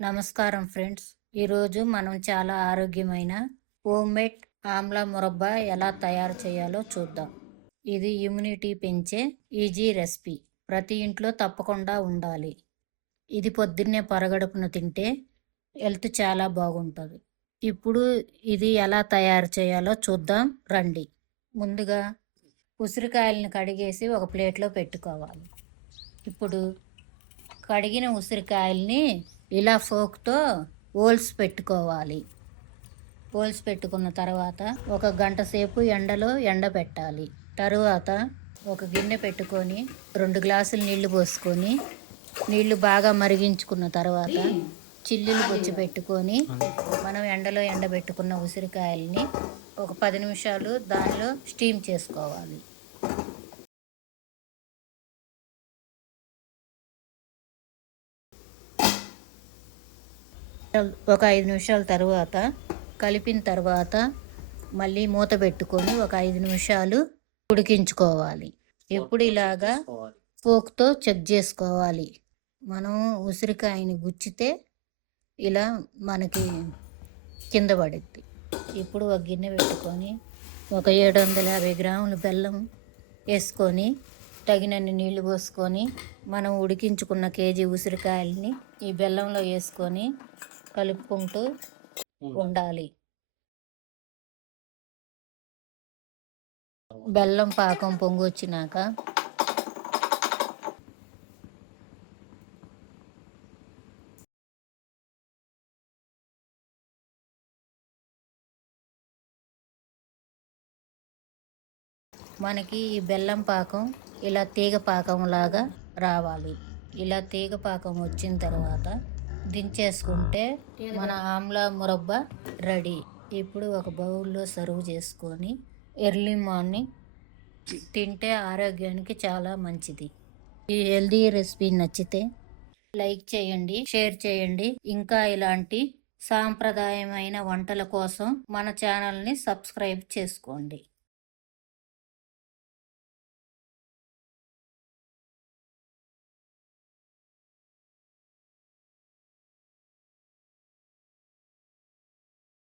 నమస్కారం ఫ్రెండ్స్. ఈరోజు మనం చాలా ఆరోగ్యమైన హోమ్మేడ్ ఆమ్ల మురబ్బా ఎలా తయారు చేయాలో చూద్దాం. ఇది ఇమ్యూనిటీ పెంచే ఈజీ రెసిపీ. ప్రతి ఇంట్లో తప్పకుండా ఉండాలి. ఇది పొద్దున్నే పరగడుపున తింటే హెల్త్ చాలా బాగుంటుంది. ఇప్పుడు ఇది ఎలా తయారు చేయాలో చూద్దాం. రండి. ముందుగా ఉసిరికాయలను కడిగేసి ఒక ప్లేట్లో పెట్టుకోవాలి. ఇప్పుడు కడిగిన ఉసిరికాయల్ని ఇలా ఫోక్తో హోల్స్ పెట్టుకోవాలి. హోల్స్ పెట్టుకున్న తర్వాత ఒక గంట సేపు ఎండలో ఎండబెట్టాలి తరువాత ఒక గిన్నె పెట్టుకొని రెండు గ్లాసులు నీళ్ళు పోసుకొని నీళ్ళు బాగా మరిగించుకున్న తర్వాత చిల్లులు బొచ్చి పెట్టుకొని మనం ఎండలో ఎండబెట్టుకున్న ఉసిరికాయల్ని ఒక పది నిమిషాలు దానిలో స్టీమ్ చేసుకోవాలి. ఒక ఐదు నిమిషాల తర్వాత కలిపిన తర్వాత మళ్ళీ మూత పెట్టుకొని ఒక ఐదు నిమిషాలు ఉడికించుకోవాలి. ఎప్పుడు ఇలాగా ఫోక్తో చెక్ చేసుకోవాలి. మనం ఉసిరికాయని గుచ్చితే ఇలా మనకి కింద పడుద్ది. ఇప్పుడు ఒక గిన్నె పెట్టుకొని ఒక ఏడు వందల యాభై గ్రాముల బెల్లం వేసుకొని తగినన్ని నీళ్ళు పోసుకొని మనం ఉడికించుకున్న కేజీ ఉసిరికాయలని ఈ బెల్లంలో వేసుకొని కలుపుకుంటూ ఉండాలి. బెల్లం పాకం పొంగు వచ్చినాక మనకి ఈ బెల్లం పాకం ఇలా తీగ పాకం లాగా రావాలి. ఇలా తీగ పాకం వచ్చిన తర్వాత దించేసుకుంటే మన ఆమ్లా మురబ్బ రెడీ. ఇప్పుడు ఒక బౌల్లో సర్వ్ చేసుకొని ఎర్లీ మార్నింగ్ తింటే ఆరోగ్యానికి చాలా మంచిది. ఈ హెల్దీ రెసిపీ నచ్చితే లైక్ చేయండి షేర్ చేయండి. ఇంకా ఇలాంటి సాంప్రదాయమైన వంటల కోసం మన ఛానల్ని సబ్స్క్రైబ్ చేసుకోండి.